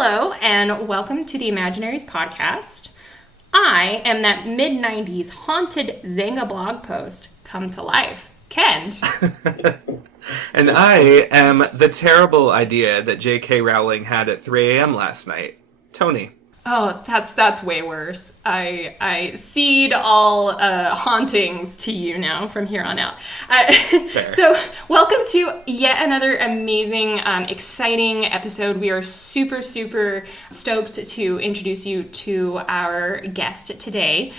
Hello, and welcome to the Imaginaries podcast. I am that mid-90s haunted Zanga blog post come to life, Kent. And I am the terrible idea that J.K. Rowling had at 3 a.m. last night, Tony. Oh, that's way worse. I cede all hauntings to you now from here on out. So, welcome to yet another amazing, exciting episode. We are super stoked to introduce you to our guest today.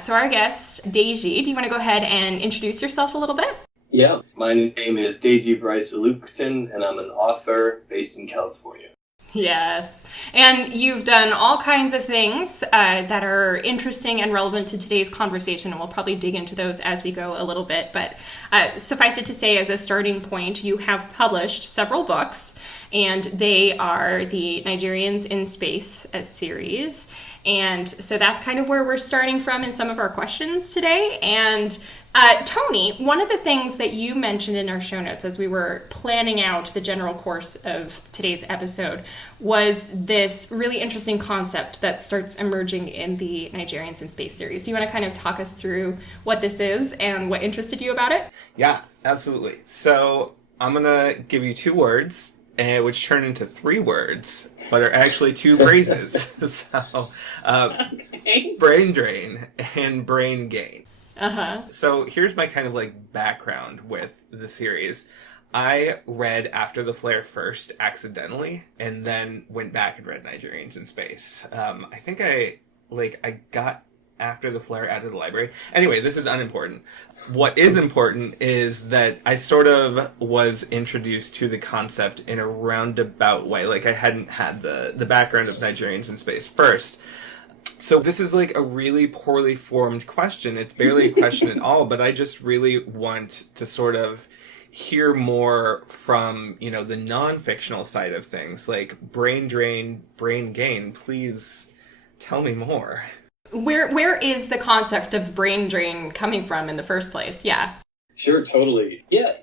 So our guest, Deji, do you want to go ahead and introduce yourself a little bit? Yeah, my name is Deji Bryce Olukotun, and I'm an author based in California. Yes, and you've done all kinds of things that are interesting and relevant to today's conversation, and we'll probably dig into those as we go a little bit. But suffice it to say, as a starting point, you have published several books, and they are the Nigerians in Space series. And so that's kind of where we're starting from in some of our questions today. And Tony, one of the things that you mentioned in our show notes as we were planning out the general course of today's episode was this really interesting concept that starts emerging in the Nigerians in Space series. Do you want to kind of talk us through what this is and what interested you about it? Yeah, absolutely. So I'm going to give you 2 words, which turn into 3 words, but are actually 2 phrases. So, brain drain and brain gain. So here's my kind of like background with the series. I read After the Flare first accidentally, and then went back and read Nigerians in Space. I think I got After the Flare out of the library. Anyway, this is unimportant. What is important is that I sort of was introduced to the concept in a roundabout way. Like I hadn't had the background of Nigerians in Space first. So this is like a really poorly formed question. It's barely a question at all, but I just really want to sort of hear more from, the non-fictional side of things, like brain drain, brain gain. Please tell me more. Where is the concept of brain drain coming from in the first place? Yeah. Sure, totally. Yeah,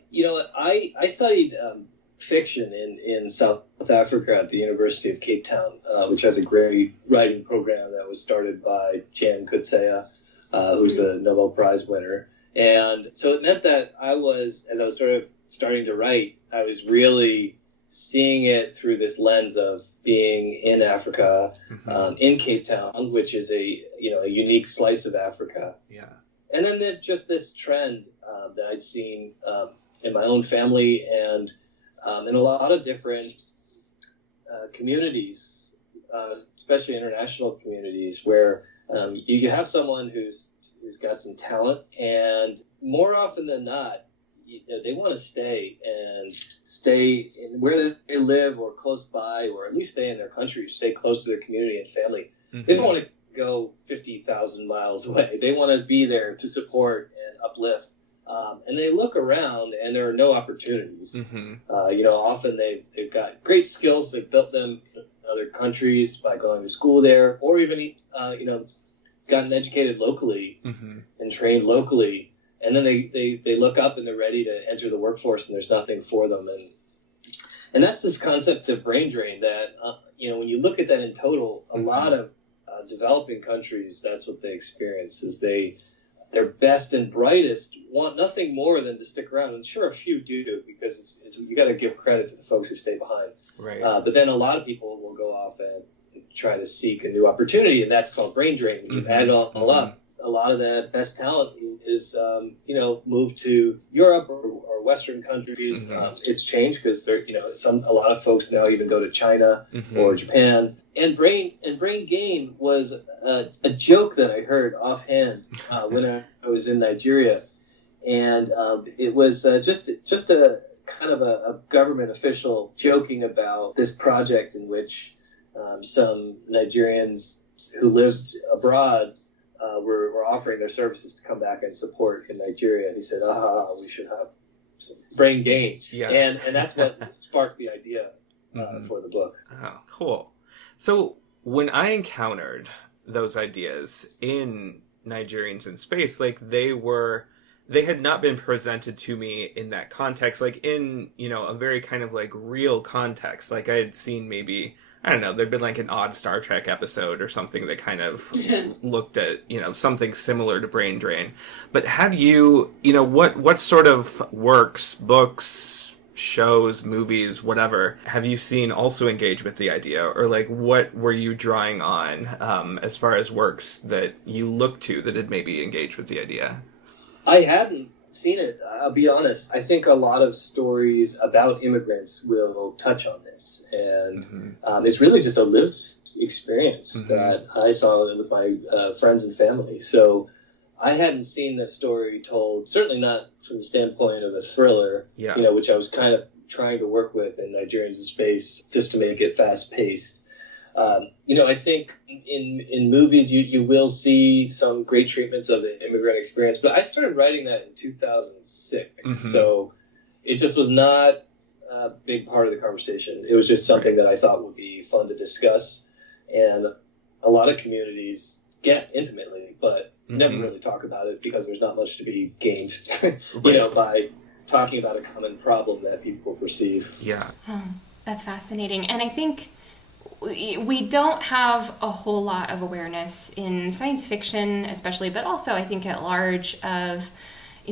I studied fiction in South Africa at the University of Cape Town, which has a great writing program that was started by Jan Coetzee, who's a Nobel Prize winner. And so it meant that as I was sort of starting to write, I was really seeing it through this lens of being in Africa, in Cape Town, which is a unique slice of Africa. Yeah. And then there's just this trend that I'd seen in my own family and in a lot of different communities, especially international communities, where you have someone who's got some talent, and more often than not, they want to stay in where they live or close by, or at least stay in their country, stay close to their community and family. Mm-hmm. They don't want to go 50,000 miles away. They want to be there to support and uplift. And they look around, and there are no opportunities. Mm-hmm. Often they've got great skills. They've built them in other countries by going to school there, or even gotten educated locally and trained locally. And then they look up and they're ready to enter the workforce, and there's nothing for them. And that's this concept of brain drain that when you look at that in total, a lot of developing countries, that's what they experience is their best and brightest want nothing more than to stick around. And sure, a few do, because it's you got to give credit to the folks who stay behind. Right. But then a lot of people will go off and try to seek a new opportunity, and that's called brain drain. You add it all up. A lot of that best talent is, moved to Europe or Western countries. It's changed because a lot of folks now even go to China or Japan. And brain gain was a joke that I heard offhand when I was in Nigeria, and it was just a kind of a government official joking about this project in which some Nigerians who lived abroad were offering their services to come back and support in Nigeria. And he said, we should have some brain gain. Yeah. And that's what sparked the idea for the book. Oh, cool. So when I encountered those ideas in Nigerians in Space, like they had not been presented to me in that context, like in, a very kind of like real context. Like I had seen maybe I don't know, there'd been like an odd Star Trek episode or something that kind of looked at, something similar to Brain Drain. But have you, what sort of works, books, shows, movies, whatever, have you seen also engage with the idea? Or like, what were you drawing on as far as works that you looked to that had maybe engaged with the idea? I hadn't seen it. I'll be honest. I think a lot of stories about immigrants will touch on this. And it's really just a lived experience that I saw with my friends and family. So I hadn't seen this story told, certainly not from the standpoint of a thriller, which I was kind of trying to work with in Nigerians in Space just to make it fast-paced. I think in movies you will see some great treatments of the immigrant experience, but I started writing that in 2006, so it just was not a big part of the conversation. It was just something that I thought would be fun to discuss, and a lot of communities get intimately, but never really talk about it because there's not much to be gained, by talking about a common problem that people perceive. Yeah. That's fascinating. And I think we don't have a whole lot of awareness in science fiction, especially, but also I think at large of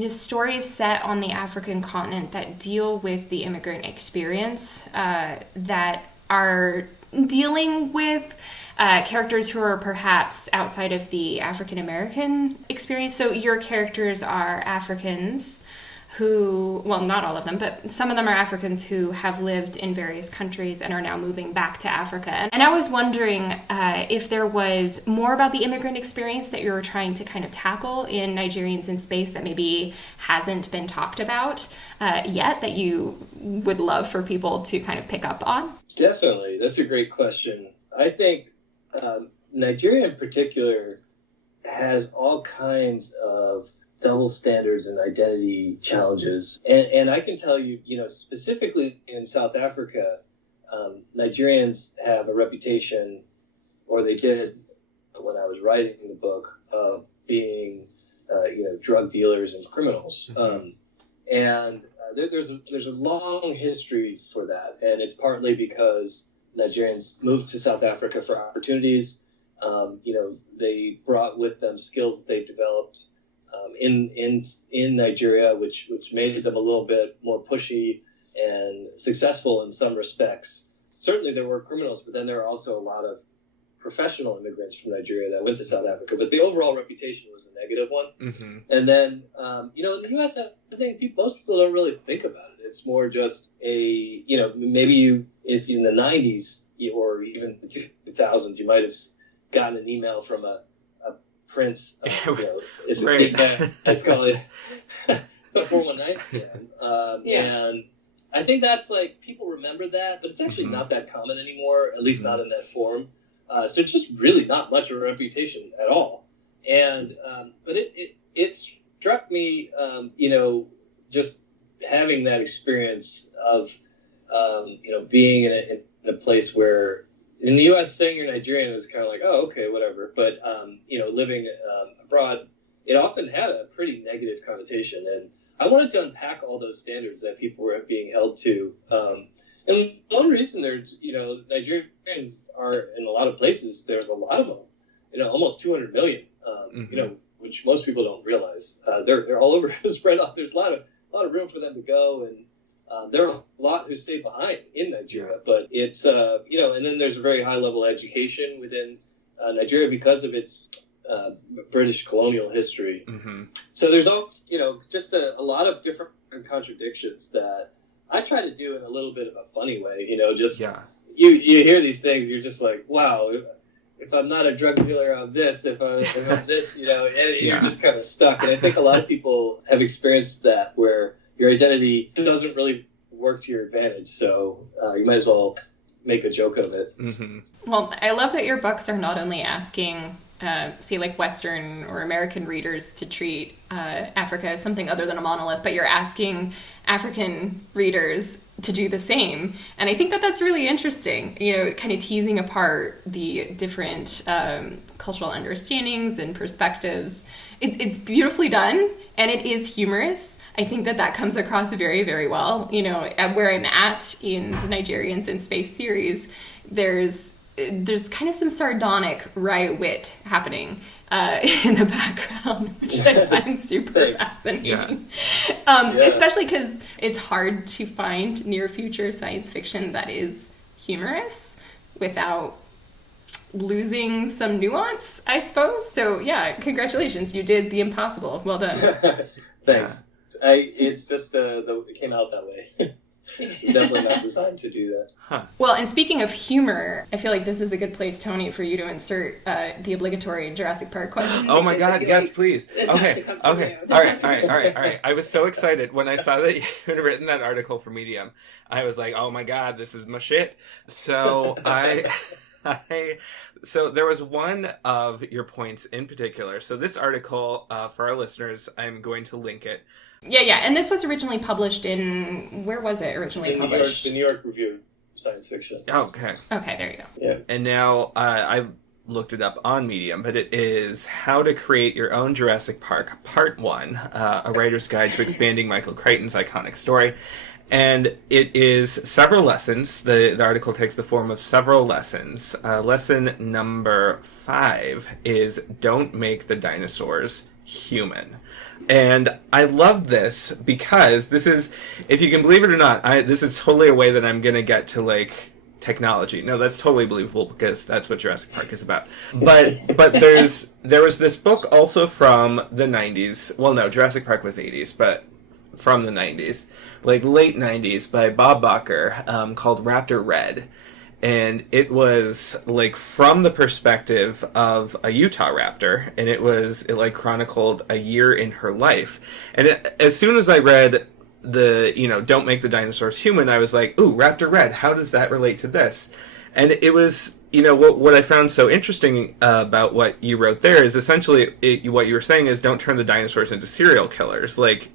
stories set on the African continent that deal with the immigrant experience, that are dealing with characters who are perhaps outside of the African American experience. So your characters are Africans who, well, not all of them, but some of them are Africans who have lived in various countries and are now moving back to Africa. And I was wondering if there was more about the immigrant experience that you were trying to kind of tackle in Nigerians in Space that maybe hasn't been talked about yet, that you would love for people to kind of pick up on? Definitely. That's a great question. I think Nigeria in particular has all kinds of double standards and identity challenges. And I can tell you, specifically in South Africa, Nigerians have a reputation, or they did when I was writing the book, of being, drug dealers and criminals. There's a long history for that. And it's partly because Nigerians moved to South Africa for opportunities. They brought with them skills that they developed in Nigeria, which made them a little bit more pushy and successful in some respects. Certainly there were criminals, but then there are also a lot of professional immigrants from Nigeria that went to South Africa. But the overall reputation was a negative one. And then, in the U.S., I think most people don't really think about it. It's more just maybe if in the 90s or even the 2000s, you might have gotten an email from a prince, it's right. It's called a 419 scam. And I think that's like, people remember that, but it's actually not that common anymore, at least not in that form. So it's just really not much of a reputation at all. And, but it struck me, just having that experience of, being in a place where, in the U.S., saying you're Nigerian was kind of like, oh, okay, whatever. But, living abroad, it often had a pretty negative connotation. And I wanted to unpack all those standards that people were being held to. And one reason there's, Nigerians are, in a lot of places, there's a lot of them, almost 200 million, which most people don't realize. They're all over, spread out. There's a lot of room for them to go. And there are a lot who stay behind in Nigeria, but it's, and then there's a very high level of education within Nigeria because of its British colonial history. So there's all, just a lot of different contradictions that I try to do in a little bit of a funny way, you hear these things, you're just like, wow, if I'm not a drug dealer, I'm this, if I'm this, and you're just kind of stuck. And I think a lot of people have experienced that, where your identity doesn't really work to your advantage, so you might as well make a joke of it. Well, I love that your books are not only asking, say, like Western or American readers to treat Africa as something other than a monolith, but you're asking African readers to do the same. And I think that that's really interesting, kind of teasing apart the different cultural understandings and perspectives. It's beautifully done, and it is humorous. I think that comes across very, very well. Where I'm at in the Nigerians in Space series, there's there's kind of some sardonic wry wit happening in the background, which I find super fascinating. Especially because it's hard to find near future science fiction that is humorous without losing some nuance, I suppose. So yeah, congratulations, you did the impossible. Well done. Thanks. It's just it came out that way. It's definitely not designed to do that. Huh. Well, and speaking of humor, I feel like this is a good place, Tony, for you to insert the obligatory Jurassic Park question. Oh my God, yes, please. Okay. All right. I was so excited when I saw that you had written that article for Medium. I was like, oh my God, this is my shit. So so there was one of your points in particular. So this article, for our listeners, I'm going to link it. Yeah, and this was originally published in, where was it originally published? The New York Review of Science Fiction. Okay, there you go. Yeah. And now I looked it up on Medium, but it is How to Create Your Own Jurassic Park, Part 1, a writer's guide to expanding Michael Crichton's iconic story. And it is several lessons. The article takes the form of several lessons. Lesson number 5 is don't make the dinosaurs human. And I love this because this is, if you can believe it or not, this is totally a way that I'm going to get to, like, technology. No, that's totally believable because that's what Jurassic Park is about. But there was this book also from the 90s. Well, no, Jurassic Park was 80s, but from the 90s, like late 90s, by Bob Bacher, called Raptor Red. And it was, like, from the perspective of a Utah raptor, and it like chronicled a year in her life. And as soon as I read don't make the dinosaurs human, I was like, ooh, Raptor Red, how does that relate to this? And it was, what I found so interesting about what you wrote there is essentially what you were saying is don't turn the dinosaurs into serial killers. Like,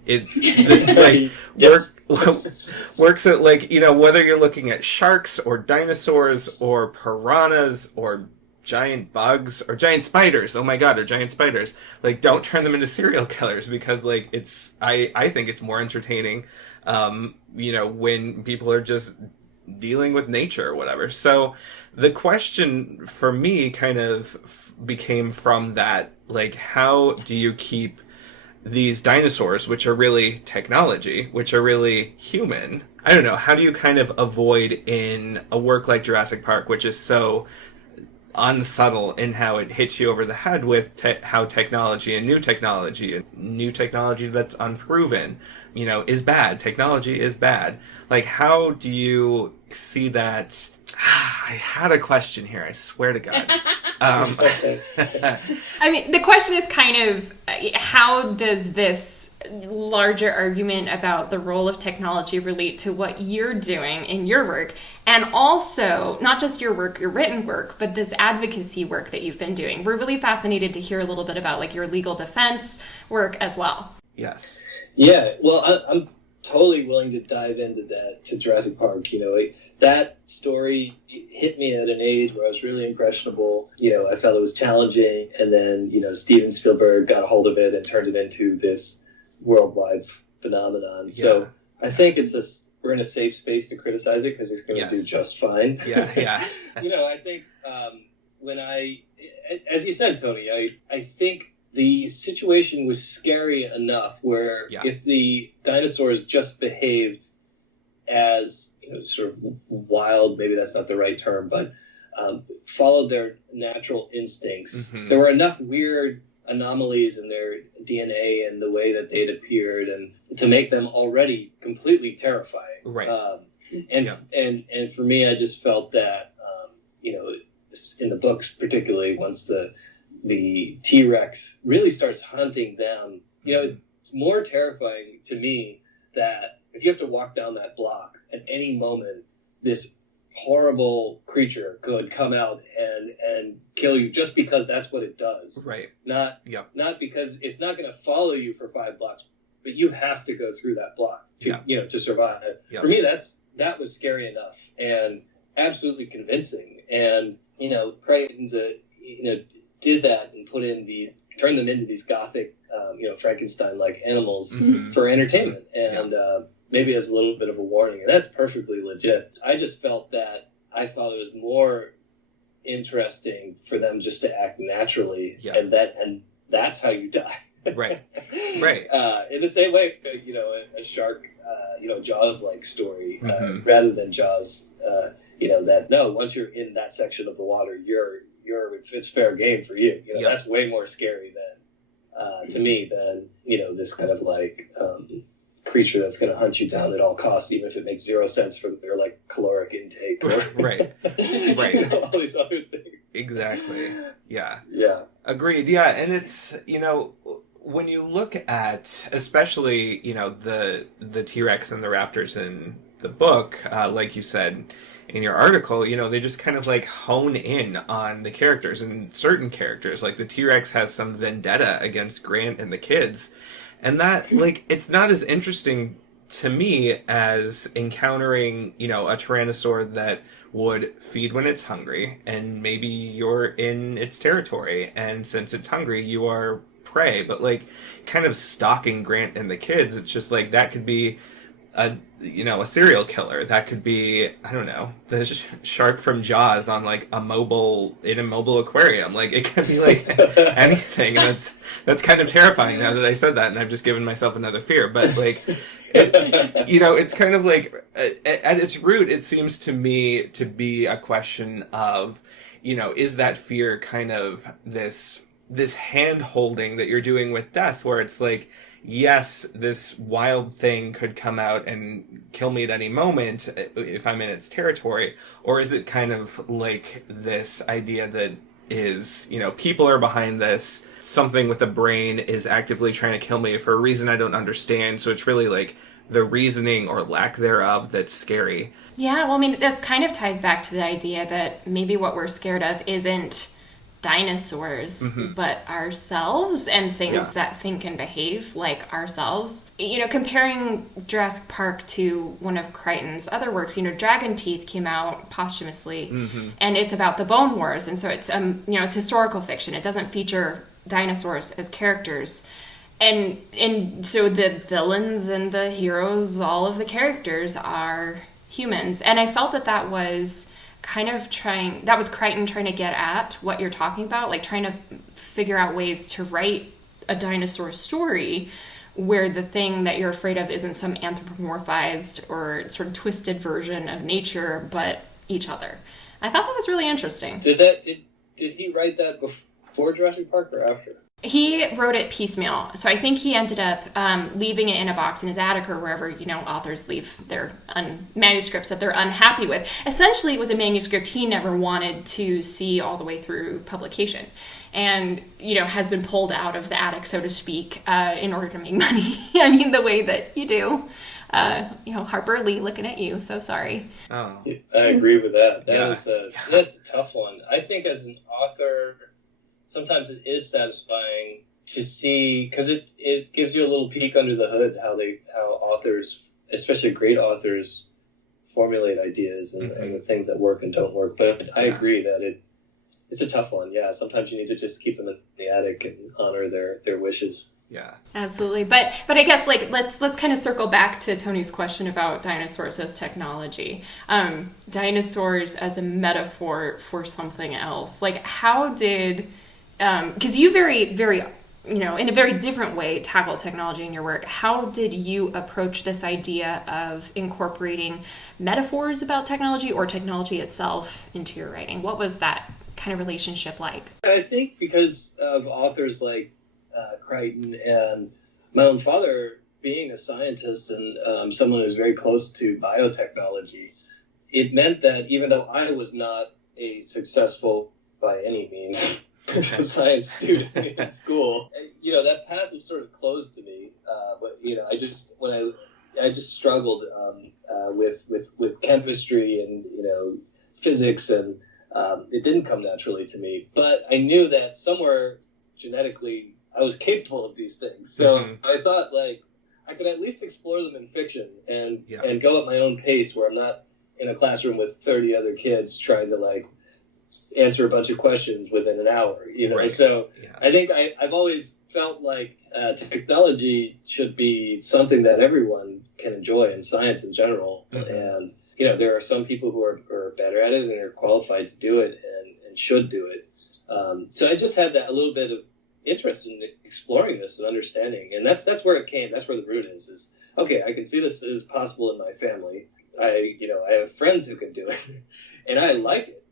works at, like, whether you're looking at sharks or dinosaurs or piranhas or giant bugs or giant spiders. Oh my God, or giant spiders. Like, don't turn them into serial killers because, like, I think it's more entertaining, when people are just dealing with nature or whatever. So the question for me kind of became from that, like, how do you keep these dinosaurs, which are really technology, which are really human? I don't know. How do you kind of avoid in a work like Jurassic Park, which is so unsubtle in how it hits you over the head with how technology and new technology that's unproven, is bad. Technology is bad. Like, how do you see that? I had a question here, I swear to God. I mean, the question is kind of, how does this larger argument about the role of technology relate to what you're doing in your work? And also, not just your work, your written work, but this advocacy work that you've been doing. We're really fascinated to hear a little bit about, like, your legal defense work as well. Yes. Yeah, well, I'm totally willing to dive into that, to Jurassic Park. That story hit me at an age where I was really impressionable. I felt it was challenging, and then, Steven Spielberg got a hold of it and turned it into this worldwide phenomenon. Yeah. So I think we're in a safe space to criticize it because it's going to do just fine. Yeah. I think as you said, Tony, I think the situation was scary enough where if the dinosaurs just behaved as sort of wild, maybe that's not the right term, but followed their natural instincts. Mm-hmm. There were enough weird anomalies in their DNA and the way that they'd appeared, and to make them already completely terrifying. Right. And for me, I just felt that in the books, particularly once the T-Rex really starts hunting them, it's more terrifying to me that if you have to walk down that block at any moment, this horrible creature could come out and kill you just because that's what it does. Right. Not because it's not going to follow you for 5 blocks, but you have to go through that block to survive. Yep. For me, that was scary enough and absolutely convincing. And Crichton's did that and turned them into these gothic, Frankenstein-like animals for entertainment. And maybe as a little bit of a warning, and that's perfectly legit. I just felt that I thought it was more interesting for them just to act naturally, Yeah. and that's how you die. Right. In the same way, a shark, Jaws-like story, rather than Jaws, that no, once you're in that section of the water, it's fair game for you. That's way more scary than, to me, than, this kind of like, creature that's going to hunt you down at all costs, even if it makes zero sense for their like caloric intake or right all these other things. Exactly. Yeah Agreed. And it's when you look at especially the T-Rex and the raptors in the book, like you said in your article, they just kind of like hone in on the characters, and certain characters like the T-Rex has some vendetta against Grant and the kids. And that, like, it's not as interesting to me as encountering, a tyrannosaur that would feed when it's hungry, and maybe you're in its territory, and since it's hungry, you are prey. But, like, kind of stalking Grant and the kids, it's just like, that could be a serial killer. That could be, I don't know, the shark from Jaws on like in a mobile aquarium. Like it could be like anything. And that's kind of terrifying now that I said that, and I've just given myself another fear. But like, it's kind of like at its root, it seems to me to be a question of, is that fear kind of this hand holding that you're doing with death, where it's like, yes, this wild thing could come out and kill me at any moment if I'm in its territory? Or is it kind of like this idea that is, people are behind this, something with a brain is actively trying to kill me for a reason I don't understand, so it's really like the reasoning or lack thereof that's scary? Yeah, well, I mean, this kind of ties back to the idea that maybe what we're scared of isn't dinosaurs, but ourselves and things that think and behave like ourselves. Comparing Jurassic Park to one of Crichton's other works, Dragon Teeth came out posthumously, and it's about the Bone Wars, and so it's it's historical fiction. It doesn't feature dinosaurs as characters, and so the villains and the heroes, all of the characters are humans, and I felt that was kind of that was Crichton trying to get at what you're talking about, like trying to figure out ways to write a dinosaur story where the thing that you're afraid of isn't some anthropomorphized or sort of twisted version of nature, but each other. I thought that was really interesting. Did he write that before Jurassic Park or after? He wrote it piecemeal, so I think he ended up leaving it in a box in his attic or wherever authors leave their manuscripts that they're unhappy with. Essentially, it was a manuscript he never wanted to see all the way through publication, and has been pulled out of the attic, so to speak, in order to make money. I mean, the way that you do. Harper Lee, looking at you. So sorry. Oh, I agree with that. That's a tough one. I think as an author, sometimes it is satisfying to see, because it gives you a little peek under the hood how authors, especially great authors, formulate ideas and the things that work and don't work. But I agree that it's a tough one. Yeah, sometimes you need to just keep them in the attic and honor their wishes. Yeah, absolutely. But I guess let's kind of circle back to Tony's question about dinosaurs as technology, dinosaurs as a metaphor for something else. Like, how did because you very, very, in a very different way tackle technology in your work. How did you approach this idea of incorporating metaphors about technology or technology itself into your writing? What was that kind of relationship like? I think because of authors like Crichton and my own father being a scientist and someone who's very close to biotechnology, it meant that even though I was not a successful, by any means, science student in school, that path was sort of closed to me. But I just struggled with chemistry and physics, and it didn't come naturally to me. But I knew that somewhere genetically I was capable of these things. So I thought I could at least explore them in fiction and go at my own pace, where I'm not in a classroom with 30 other kids trying to answer a bunch of questions within an hour, Right. So I think I've always felt like technology should be something that everyone can enjoy, in science in general. And, there are some people who are better at it and are qualified to do it and should do it. So I just had that a little bit of interest in exploring this and understanding, and that's where it came. That's where the root is okay. I can see this is possible in my family. I have friends who can do it, and I like it.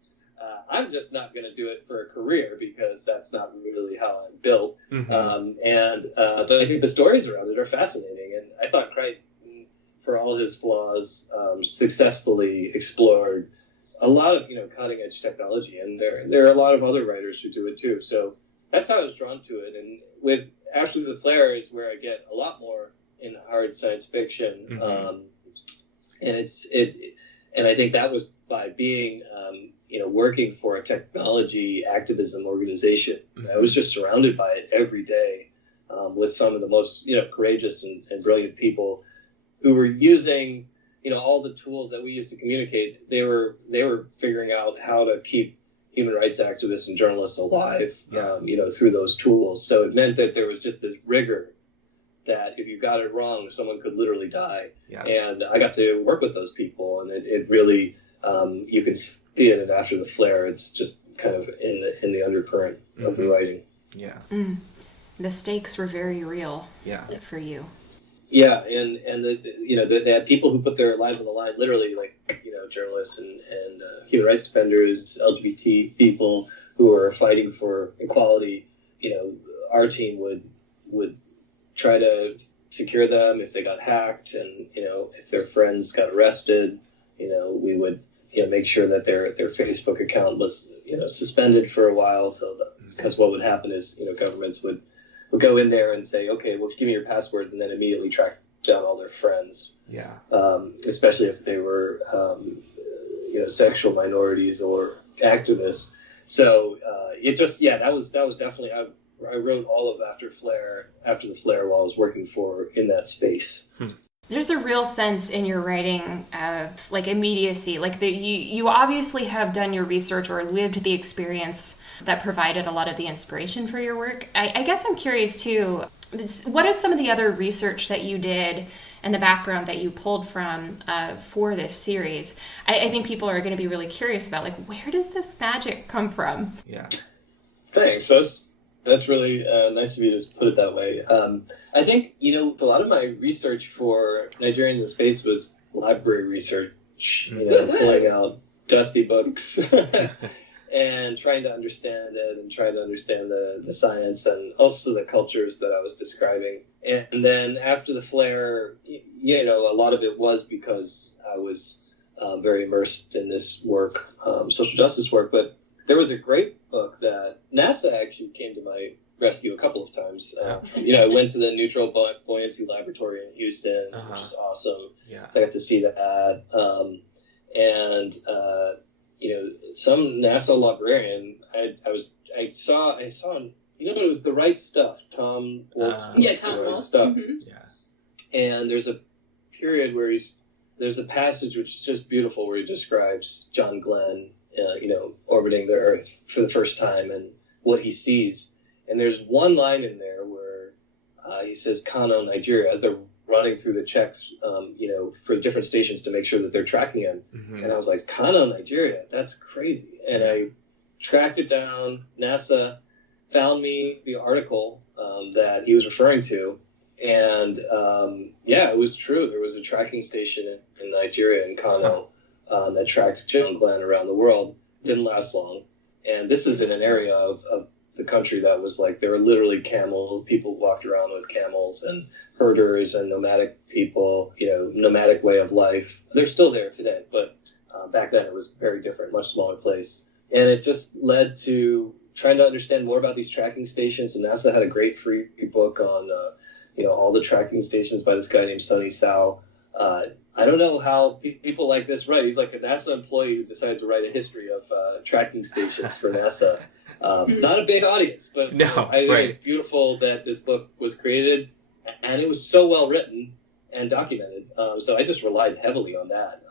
I'm just not going to do it for a career because that's not really how I'm built. But I think the stories around it are fascinating, and I thought Crichton, for all his flaws, successfully explored a lot of cutting edge technology, and there are a lot of other writers who do it too. So that's how I was drawn to it. And with Ashley the Flare is where I get a lot more in hard science fiction, and I think that was by being working for a technology activism organization. I was just surrounded by it every day, with some of the most courageous and brilliant people who were using all the tools that we use to communicate. They were figuring out how to keep human rights activists and journalists alive, through those tools. So it meant that there was just this rigor that if you got it wrong, someone could literally die. Yeah. And I got to work with those people, and it really, you can see it in After the Flare. It's just kind of in the undercurrent of the writing. Yeah. The stakes were very real. Yeah. For you. Yeah, and they had people who put their lives on the line, literally, like journalists and human rights defenders, LGBT people who are fighting for equality. Our team would try to secure them if they got hacked, and if their friends got arrested, we would make sure that their Facebook account was suspended for a while. So because what would happen is governments would go in there and say, okay, well, give me your password, and then immediately track down all their friends. Yeah. Especially if they were sexual minorities or activists. So that was definitely I wrote all of After the Flare while I was working in that space. There's a real sense in your writing of like immediacy, like you obviously have done your research or lived the experience that provided a lot of the inspiration for your work. I guess I'm curious too, what is some of the other research that you did and the background that you pulled from for this series? I think people are going to be really curious about, like, where does this magic come from? Yeah. Thanks. That's really nice of you to put it that way. I think, a lot of my research for Nigerians in Space was library research, pulling out dusty books and trying to understand it and trying to understand the science and also the cultures that I was describing. And then After the Flare, a lot of it was because I was very immersed in this work, social justice work. But there was a great book that NASA actually came to my rescue a couple of times. I went to the Neutral Buoyancy Laboratory in Houston, which is awesome. Yeah. I got to see that. Some NASA librarian, I saw, it was The Right Stuff, Tom Wolf's Tom Wolf. Stuff. Mm-hmm. Yeah. And there's a period where there's a passage which is just beautiful where he describes John Glenn, orbiting the Earth for the first time and what he sees. And there's one line in there where he says, Kano, Nigeria, as they're running through the checks, for different stations to make sure that they're tracking him. Mm-hmm. And I was like, Kano, Nigeria, that's crazy. And I tracked it down. NASA found me the article that he was referring to. And, it was true. There was a tracking station in Nigeria, in Kano, that tracked John Glenn around the world. Didn't last long. And this is in an area of the country that was like, there were literally people walked around with camels, and herders and nomadic people, nomadic way of life. They're still there today, but back then it was very different, much smaller place. And it just led to trying to understand more about these tracking stations. And NASA had a great free book on, all the tracking stations by this guy named Sonny Sao. I don't know how people like this write. He's like a NASA employee who decided to write a history of tracking stations for NASA. Not a big audience, but I think it's beautiful that this book was created, and it was so well written and documented. So I just relied heavily on that.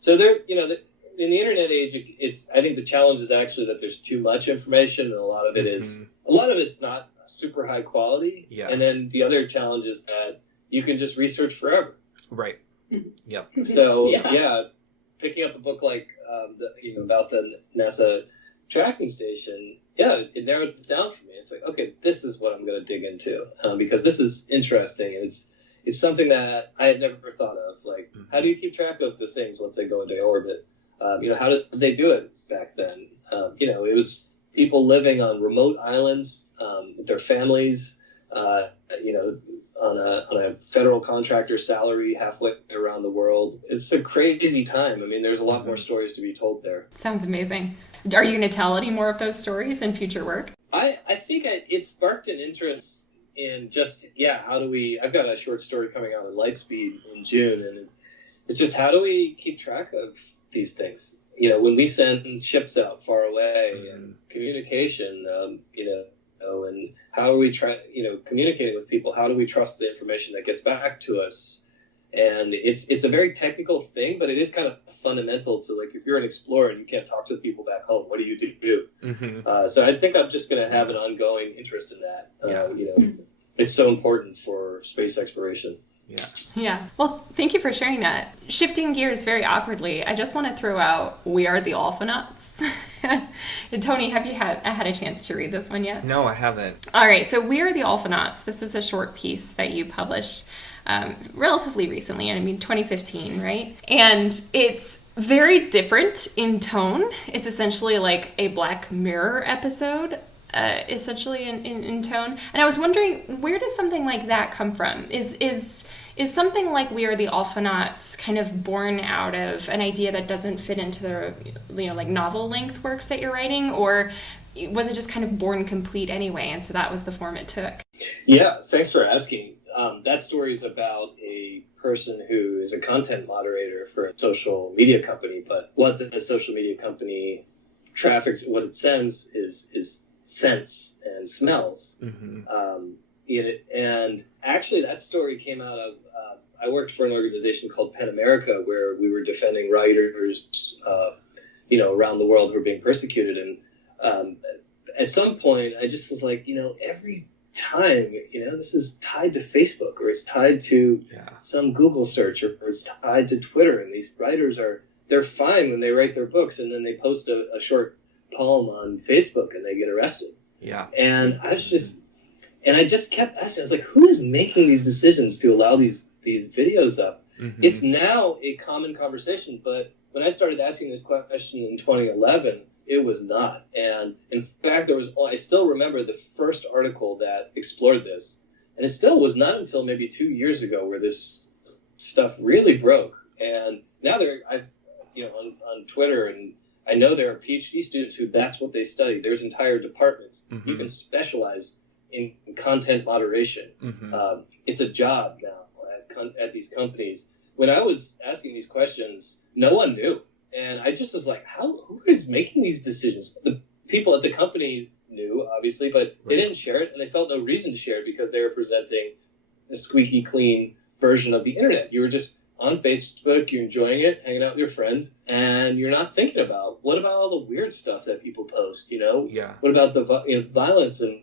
So there, in the internet age, I think the challenge is actually that there's too much information, and a lot of it's not super high quality. Yeah. And then the other challenge is that you can just research forever. Right. Yep. So picking up a book like about the NASA tracking station, it narrowed it down for me. It's like, okay, this is what I'm going to dig into, because this is interesting. And it's something that I had never thought of. Like, how do you keep track of the things once they go into orbit? How did they do it back then? It was people living on remote islands with their families, on a federal contractor salary halfway around the world. It's a crazy time. I mean, there's a lot more stories to be told there. Sounds amazing. Are you going to tell any more of those stories in future work? I think it sparked an interest in just, how do we... I've got a short story coming out with Lightspeed in June, and it's just how do we keep track of these things? When we send ships out far away and communication, and how do we communicating with people? How do we trust the information that gets back to us? And it's a very technical thing, but it is kind of fundamental to, like, if you're an explorer and you can't talk to the people back home, what do you do? So I think I'm just going to have an ongoing interest in that. It's so important for space exploration. Yeah. Well, thank you for sharing that. Shifting gears very awkwardly, I just want to throw out We Are the Alphanauts. Tony, have you had a chance to read this one yet? No, I haven't. All right. So We Are the Alphanauts. This is a short piece that you published relatively recently, 2015, right? And it's very different in tone. It's essentially like a Black Mirror episode, essentially in tone. And I was wondering, where does something like that come from? Is something like We Are the Alphanauts kind of born out of an idea that doesn't fit into the, like novel length works that you're writing, or was it just kind of born complete anyway, and so that was the form it took? Yeah, thanks for asking. That story is about a person who is a content moderator for a social media company, but what the social media company traffics, what it sends is scents and smells. And actually that story came out of, I worked for an organization called Pen America, where we were defending writers, around the world who were being persecuted. And at some point I just was like, every time, this is tied to Facebook, or it's tied to some Google search, or it's tied to Twitter. And these writers they're fine when they write their books, and then they post a short poem on Facebook and they get arrested. And I just kept asking, I was like, who is making these decisions to allow these videos up? It's now a common conversation, but when I started asking this question in 2011, it was not. And in fact, I still remember the first article that explored this, and it still was not until maybe 2 years ago where this stuff really broke. And now on Twitter, and I know there are PhD students who that's what they study. There's entire departments. You can specialize in content moderation. It's a job now at these companies. When I was asking these questions, no one knew. And I just was like, who is making these decisions? The people at the company knew, obviously, but they didn't share it, and they felt no reason to share it because they were presenting a squeaky clean version of the internet. You were just on Facebook, you're enjoying it, hanging out with your friends, and you're not thinking about, what about all the weird stuff that people post, What about the violence? And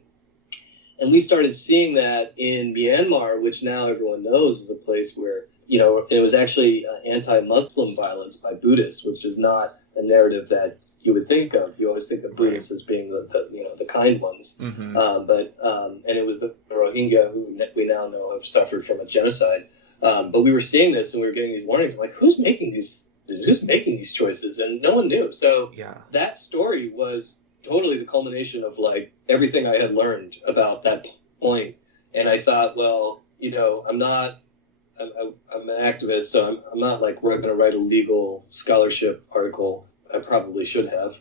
we started seeing that in Myanmar, which now everyone knows is a place where, it was actually anti-Muslim violence by Buddhists, which is not a narrative that you would think of. You always think of Buddhists as being the kind ones. And it was the Rohingya, who we now know have suffered from a genocide. But we were seeing this, and we were getting these warnings, like, who's making these choices? And no one knew. So that story was totally the culmination of, like, everything I had learned about that point. And I thought, well, I'm an activist, so I'm not like going to write a legal scholarship article. I probably should have,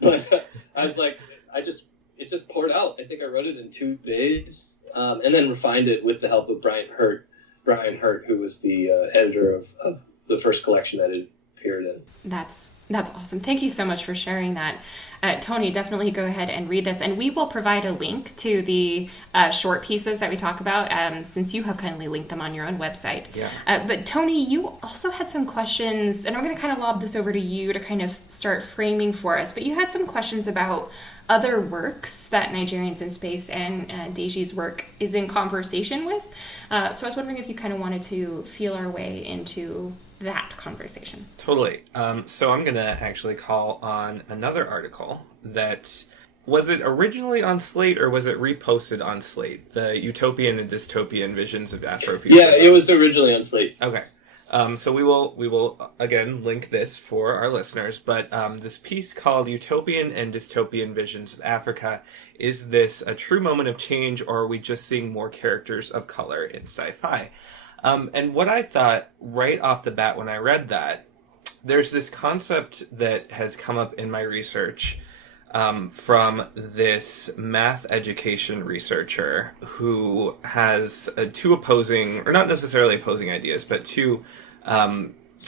but I was like, it just poured out. I think I wrote it in 2 days, and then refined it with the help of Brian Hurt, who was the editor of the first collection that it appeared in. That's awesome. Thank you so much for sharing that. Tony, definitely go ahead and read this. And we will provide a link to the short pieces that we talk about, since you have kindly linked them on your own website. But Tony, you also had some questions, and I'm going to kind of lob this over to you to kind of start framing for us. But you had some questions about other works that Nigerians in Space and Deji's work is in conversation with. So I was wondering if you kind of wanted to feel our way into that conversation. Totally. So I'm going to actually call on another article that... Was it originally on Slate, or was it reposted on Slate? The Utopian and Dystopian Visions of Afrofuturism. Yeah, it was originally on Slate. Okay. So we will again link this for our listeners, but this piece called Utopian and Dystopian Visions of Africa, is this a true moment of change, or are we just seeing more characters of color in sci-fi? And what I thought right off the bat when I read that, there's this concept that has come up in my research from this math education researcher who has two opposing, or not necessarily opposing ideas, but two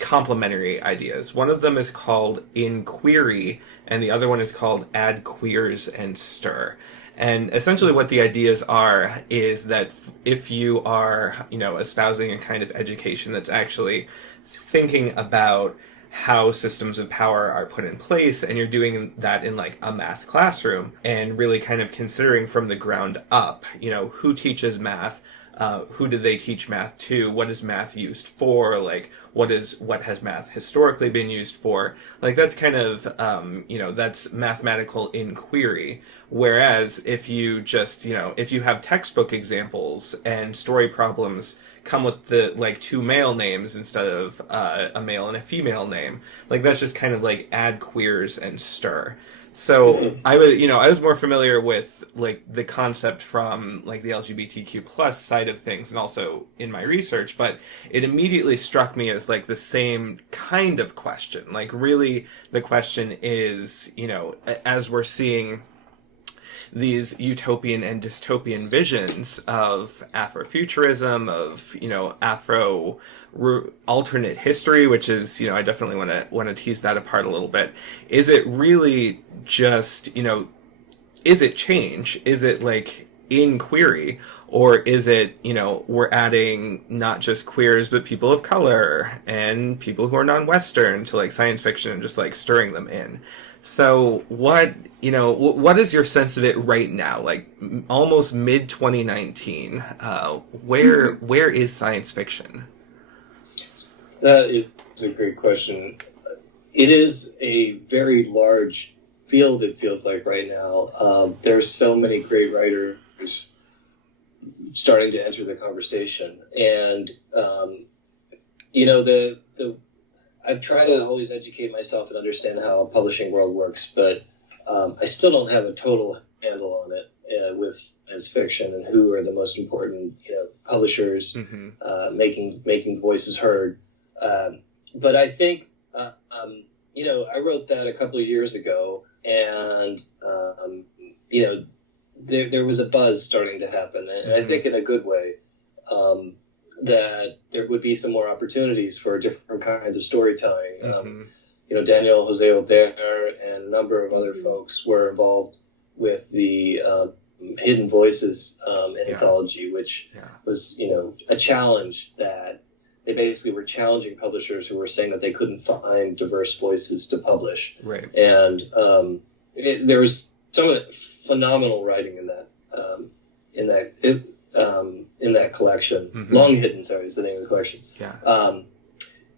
complementary ideas. One of them is called inquiry, and the other one is called add queers and stir. And essentially what the ideas are is that if you are, espousing a kind of education that's actually thinking about how systems of power are put in place, and you're doing that in like a math classroom and really kind of considering from the ground up, who teaches math, who do they teach math to, what is math used for, like what has math historically been used for, like that's kind of that's mathematical inquiry. Whereas if you just if you have textbook examples and story problems come with the like two male names instead of a male and a female name, like that's just kind of like add queers and stir. So I was more familiar with like the concept from like the LGBTQ plus side of things, and also in my research, but it immediately struck me as like the same kind of question. Like really the question is, as we're seeing these utopian and dystopian visions of Afrofuturism, of Afro alternate history, which is I definitely want to tease that apart a little bit. Is it really just is it change? Is it like inquiry, or is it we're adding not just queers but people of color and people who are non-Western to like science fiction and just like stirring them in? So what is your sense of it right now, like almost mid 2019? Where is science fiction? That is a great question. It is a very large field, it feels like right now. There's so many great writers starting to enter the conversation, and I've tried to always educate myself and understand how a publishing world works, but I still don't have a total handle on it with science fiction and who are the most important publishers making voices heard. But I think I wrote that a couple of years ago, and there was a buzz starting to happen, and I think in a good way. That there would be some more opportunities for different kinds of storytelling. Daniel Jose Odair and a number of other folks were involved with the Hidden Voices anthology, which was, a challenge that they basically were challenging publishers who were saying that they couldn't find diverse voices to publish. Right. And there was some of the phenomenal writing in that collection. Long Hidden, sorry, is the name of the collection. Yeah.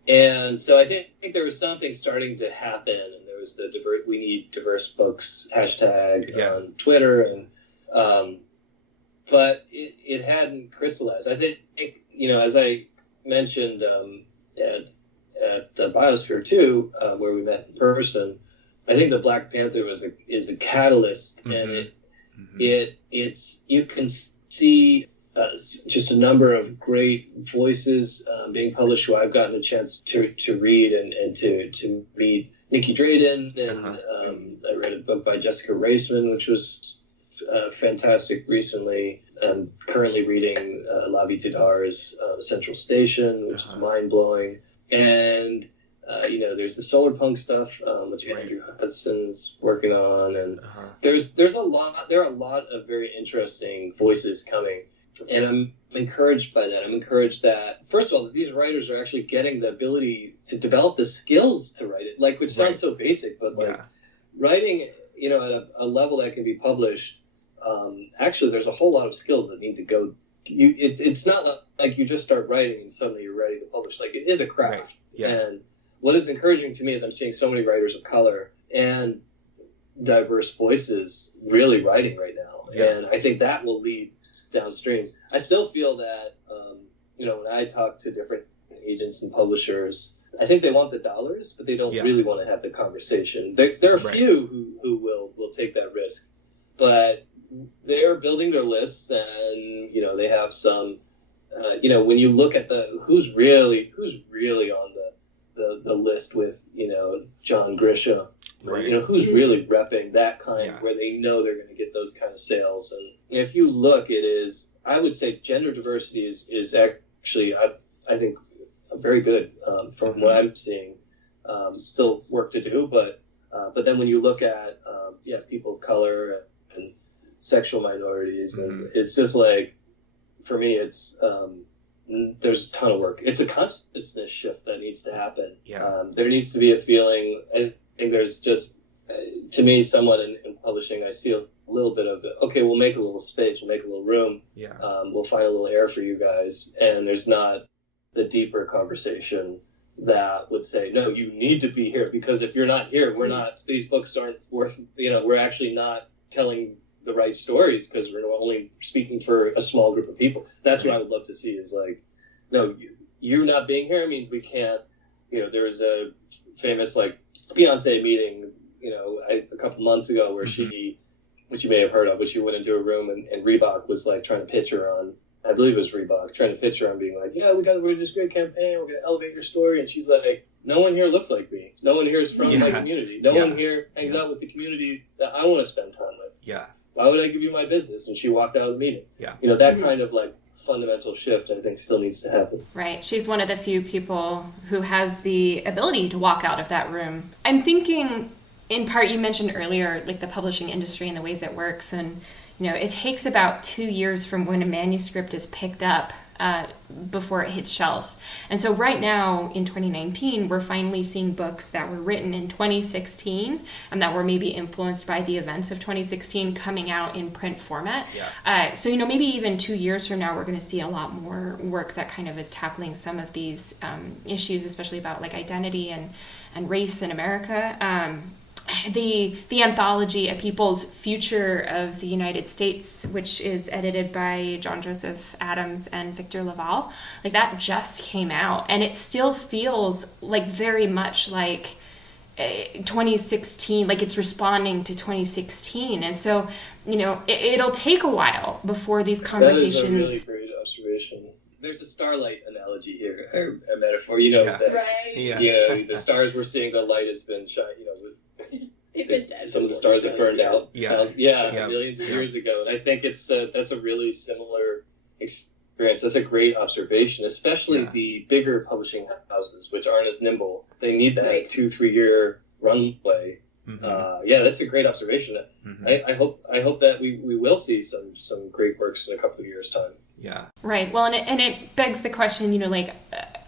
And so I think there was something starting to happen, and there was the we need diverse books hashtag on Twitter, and but it hadn't crystallized. I think as I mentioned at the Biosphere 2, where we met in person, I think the Black Panther is a catalyst, and it's you can see just a number of great voices being published who I've gotten a chance to read and to meet. Nikki Drayden, and I read a book by Jessica Raceman, which was fantastic recently. I'm currently reading Lavi Tidar's Central Station, which is mind-blowing. And, there's the solar punk stuff, which Andrew Hudson's working on. And there are a lot of very interesting voices coming. And I'm encouraged by that. I'm encouraged that, first of all, that these writers are actually getting the ability to develop the skills to write it, which sounds so basic, but writing, at a level that can be published, actually there's a whole lot of skills that need to go it's not like you just start writing and suddenly you're ready to publish. Like, it is a craft. Right. Yeah. And what is encouraging to me is I'm seeing so many writers of color and diverse voices really writing right now. Yeah. And I think that will lead downstream. I still feel that, when I talk to different agents and publishers, I think they want the dollars, but they don't really want to have the conversation. There are a few who will take that risk, but they're building their lists, and they have some. When you look at who's really on the list with John Grisham, right? Who's really repping that kind where they know they're going to get those kind of sales. And if you look, I would say gender diversity is actually I think very good from what I'm seeing. Still work to do, but then when you look at people of color and sexual minorities, and it's just like, for me, it's there's a ton of work. It's a consciousness shift that needs to happen. There needs to be a feeling. I think there's just, to me, someone in publishing, I see a little bit of it. Okay, we'll make a little space, we'll make a little room, we'll find a little air for you guys, and there's not the deeper conversation that would say, no, you need to be here, because if you're not here, these books aren't worth, we're actually not telling the right stories because we're only speaking for a small group of people. That's what I would love to see, is like, no, you not being here means we can't, there was a famous Beyonce meeting, a couple months ago where which you may have heard of, which she went into a room and Reebok was trying to pitch her on, I believe it was Reebok, trying to pitch her on being like, we're doing this great campaign, we're going to elevate your story. And she's like, no one here looks like me. No one here is from my community. No one here hangs out with the community that I want to spend time with. Why would I give you my business? And she walked out of the meeting. That kind of fundamental shift, I think, still needs to happen. Right. She's one of the few people who has the ability to walk out of that room. I'm thinking, in part, you mentioned earlier, the publishing industry and the ways it works. And, it takes about 2 years from when a manuscript is picked up before it hits shelves. And so right now, in 2019, we're finally seeing books that were written in 2016 and that were maybe influenced by the events of 2016 coming out in print format. So, maybe even 2 years from now, we're going to see a lot more work that kind of is tackling some of these issues, especially about identity and race in America. The anthology, A People's Future of the United States, which is edited by John Joseph Adams and Victor Laval, that just came out, and it still feels very much like 2016, it's responding to 2016. And so, it'll take a while before these conversations... That is a really great observation. There's a starlight analogy here, or a metaphor, that, right? The stars we're seeing, the light has been shine, they've been dead. Some of the stars have burned out. Yeah. Millions of years ago. And I think that's a really similar experience. That's a great observation, especially the bigger publishing houses, which aren't as nimble. They need that 2-3 year runway. That's a great observation. I hope that we will see some great works in a couple of years' time. Right. Well, and it begs the question,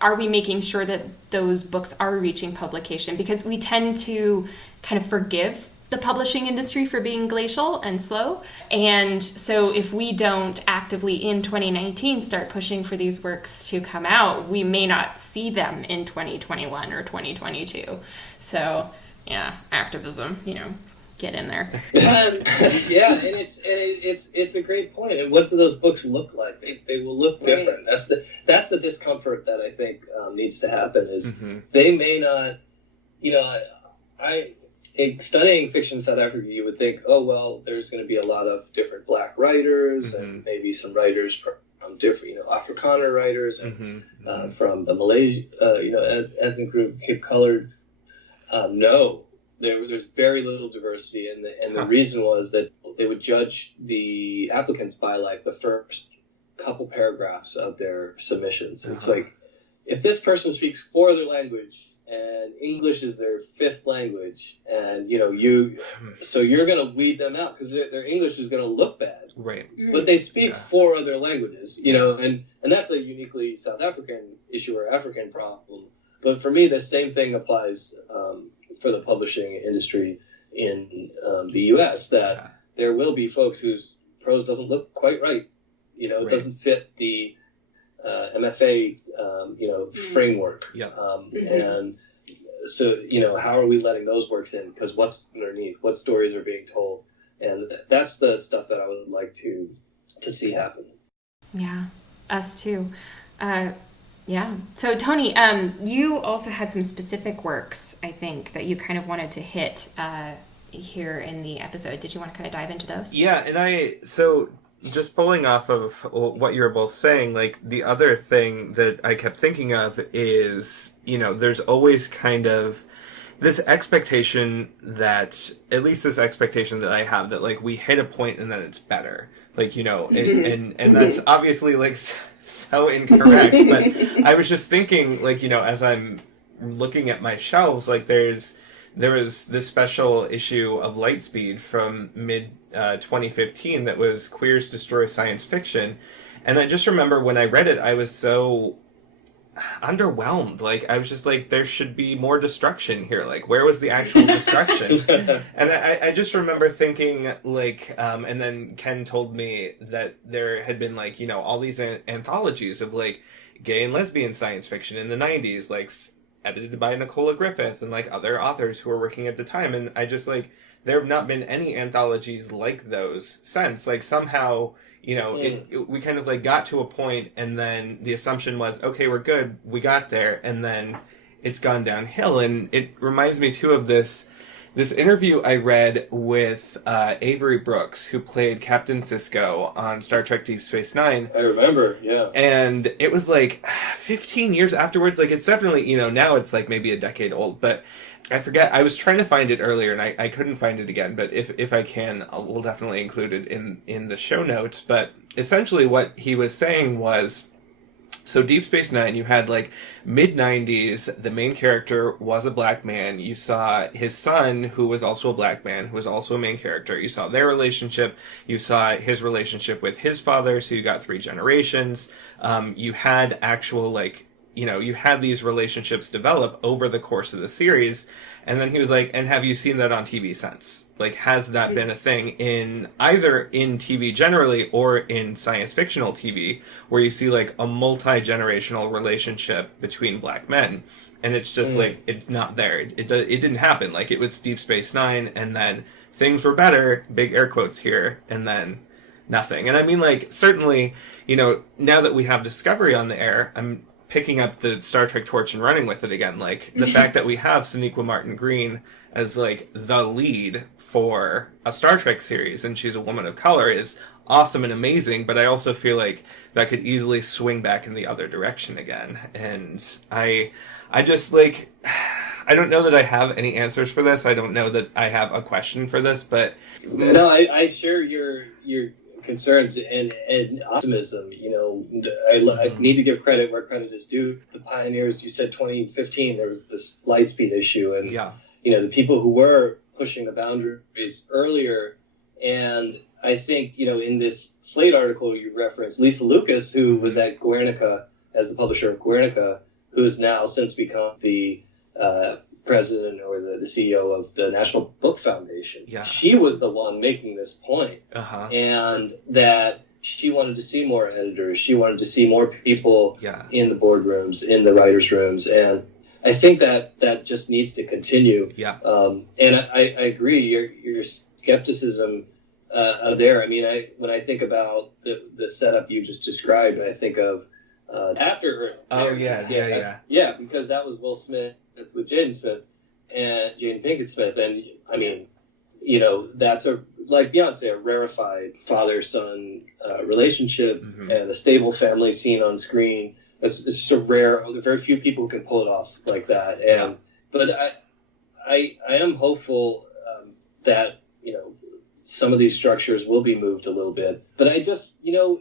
are we making sure that those books are reaching publication? Because we tend to kind of forgive the publishing industry for being glacial and slow. And so if we don't actively in 2019 start pushing for these works to come out, we may not see them in 2021 or 2022. So, activism, get in there. And it's a great point. And what do those books look like? They will look different. That's the discomfort that I think needs to happen. Is they may not. Studying fiction in South Africa, you would think, oh well, there's going to be a lot of different Black writers and maybe some writers from different, Afrikaner writers and from the Malay, ethnic group, Cape Colored. No. There's very little diversity, and the reason was that they would judge the applicants by the first couple paragraphs of their submissions. It's if this person speaks 4 other languages and English is their 5th language, and so you're going to weed them out because their English is going to look bad, right? But they speak 4 other languages, and that's a uniquely South African issue or African problem. But for me, the same thing applies. For the publishing industry in the U.S., that there will be folks whose prose doesn't look quite right, You know, it Right. doesn't fit the MFA, framework. Yeah. And so, you know, how are we letting those works in? Because what's underneath? What stories are being told? And that's the stuff that I would like to see happen. Yeah, us too. Yeah. So Tony, you also had some specific works, I think, that you kind of wanted to hit here in the episode. Did you want to kind of dive into those? Yeah, and so just pulling off of what you were both saying, like the other thing that I kept thinking of is, you know, there's always kind of this expectation that, at least this expectation that I have, that like we hit a point and then it's better. Like, you know, and that's obviously like so incorrect. But I was just thinking, like, you know, as I'm looking at my shelves, like there was this special issue of Lightspeed from mid 2015 that was Queers Destroy Science Fiction. And I just remember when I read it, I was so underwhelmed. Like, I was just like, there should be more destruction here. Like, where was the actual destruction? And I just remember thinking, like, and then Ken told me that there had been, like, you know, all these anthologies of, like, gay and lesbian science fiction in the 90s, like, edited by Nicola Griffith and, like, other authors who were working at the time. And I just, like, there have not been any anthologies like those since. Like, somehow, you know, we kind of, like, got to a point, and then the assumption was, okay, we're good, we got there, and then it's gone downhill. And it reminds me, too, of this interview I read with Avery Brooks, who played Captain Sisko on Star Trek Deep Space Nine. I remember, yeah. And it was, like, 15 years afterwards. Like, it's definitely, you know, now it's, like, maybe a decade old, but I forget. I was trying to find it earlier, and I couldn't find it again. But if I can, we'll definitely include it in the show notes. But essentially what he was saying was, so Deep Space Nine, you had, like, mid-90s, the main character was a black man. You saw his son, who was also a black man, who was also a main character. You saw their relationship. You saw his relationship with his father, so you got 3 generations. You had actual, like, you know, you had these relationships develop over the course of the series. And then he was like, and have you seen that on TV since? Like, has that been a thing either in TV generally or in science fictional TV, where you see, like, a multi-generational relationship between black men? And it's just like, it's not there. It didn't happen. Like, it was Deep Space Nine, and then things were better, big air quotes here, and then nothing. And I mean, like, certainly, you know, now that we have Discovery on the air, I'm picking up the Star Trek torch and running with it again. Like, the fact that we have Sonequa Martin Green as, like, the lead for a Star Trek series, and she's a woman of color, is awesome and amazing, but I also feel like that could easily swing back in the other direction again. And I just, like, I don't know that I have any answers for this. I don't know that I have a question for this, but... No, I share your concerns and optimism. You know, I need to give credit where credit is due. The pioneers, you said 2015, there was this Lightspeed issue, and you know, the people who were pushing the boundaries earlier. And I think, you know, in this Slate article you referenced, Lisa Lucas, who was at Guernica as the publisher of Guernica, who has now since become the president or the CEO of the National Book Foundation. Yeah. She was the one making this point. And that she wanted to see more editors. She wanted to see more people in the boardrooms, in the writers' rooms. And I think that just needs to continue. And I agree, your skepticism there. I mean, when I think about the setup you just described, I think of After Earth. Oh, yeah. Yeah, because that was Will Smith with Jaden Smith and Jaden Pinkett Smith. And, I mean, you know, that's like Beyonce, a rarefied father-son relationship and a stable family seen on screen. It's just a rare, very few people can pull it off like that. And but I am hopeful that, you know, some of these structures will be moved a little bit. But I just, you know,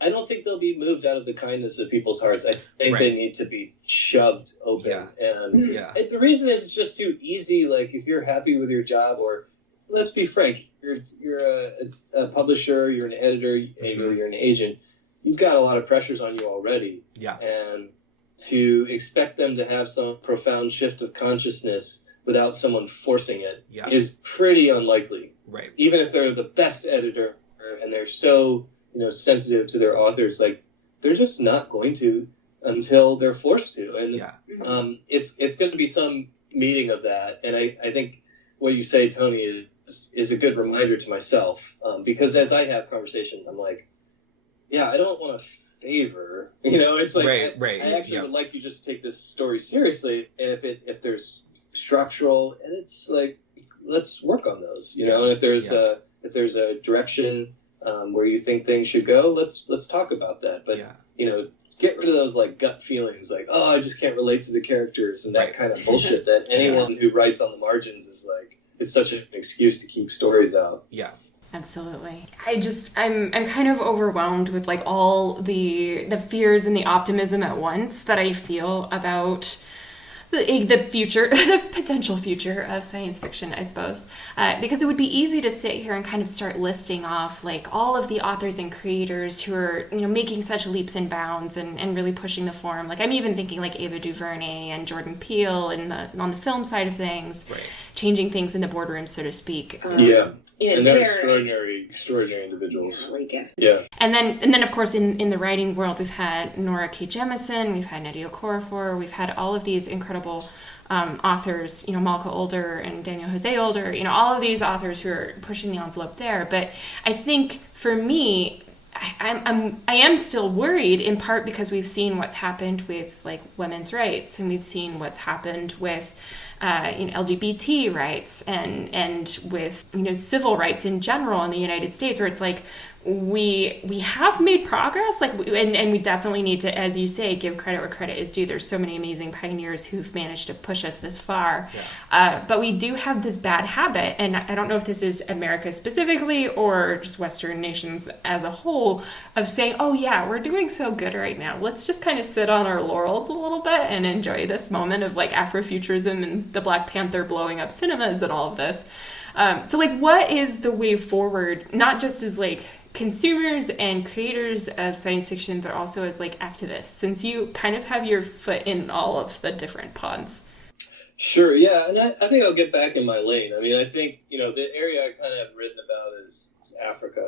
I don't think they'll be moved out of the kindness of people's hearts. I think they need to be shoved open. And the reason is it's just too easy. Like, if you're happy with your job, or let's be frank, you're a publisher, you're an editor, you're an agent, you've got a lot of pressures on you already. And to expect them to have some profound shift of consciousness without someone forcing it is pretty unlikely. Even if they're the best editor and they're so sensitive to their authors, like they're just not going to until they're forced to. And it's going to be some meeting of that. And I think what you say, Tony, is a good reminder to myself, because as I have conversations, I'm like, yeah, I don't want to favor, it's like, right. I actually would like you just to take this story seriously. And if there's structural, and it's like, let's work on those, and if there's a direction where you think things should go, let's talk about that. But get rid of those like gut feelings, like, oh, I just can't relate to the characters and that kind of bullshit that anyone who writes on the margins is like, it's such an excuse to keep stories out. Yeah. Absolutely. I'm kind of overwhelmed with like all the fears and the optimism at once that I feel about the future, the potential future of science fiction, I suppose, because it would be easy to sit here and kind of start listing off like all of the authors and creators who are making such leaps and bounds and really pushing the form. Like I'm even thinking like Ava DuVernay and Jordan Peele and on the film side of things, changing things in the boardroom, so to speak. And they're extraordinary individuals. Yeah. And then of course in the writing world, we've had Nora K. Jemisin, we've had Nnedi Okorafor, we've had all of these incredible authors, Malka Older and Daniel Jose Older, all of these authors who are pushing the envelope there. But I think for me, I am still worried, in part because we've seen what's happened with like women's rights, and we've seen what's happened with LGBT rights and with civil rights in general in the United States, where it's like we have made progress, and we definitely need to, as you say, give credit where credit is due. There's so many amazing pioneers who've managed to push us this far, but we do have this bad habit, and I don't know if this is America specifically or just Western nations as a whole, of saying, oh yeah, we're doing so good right now, let's just kind of sit on our laurels a little bit and enjoy this moment of like Afrofuturism and the Black Panther blowing up cinemas and all of this. So like, what is the way forward, not just as like consumers and creators of science fiction, but also as like activists, since you kind of have your foot in all of the different ponds? Sure, yeah, and I think I'll get back in my lane. I mean, I think, the area I kind of have written about is Africa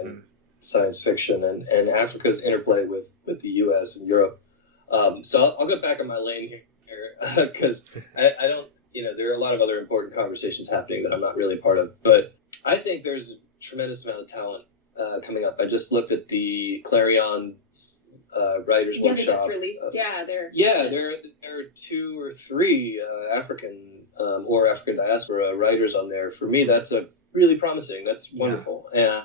and science fiction and Africa's interplay with the U.S. and Europe. So I'll get back in my lane here, because I don't, there are a lot of other important conversations happening that I'm not really part of. But I think there's a tremendous amount of talent coming up. I just looked at the Clarion Writers Workshop. They just released. There are 2 or 3 African or African diaspora writers on there. For me, that's a really promising. That's wonderful. And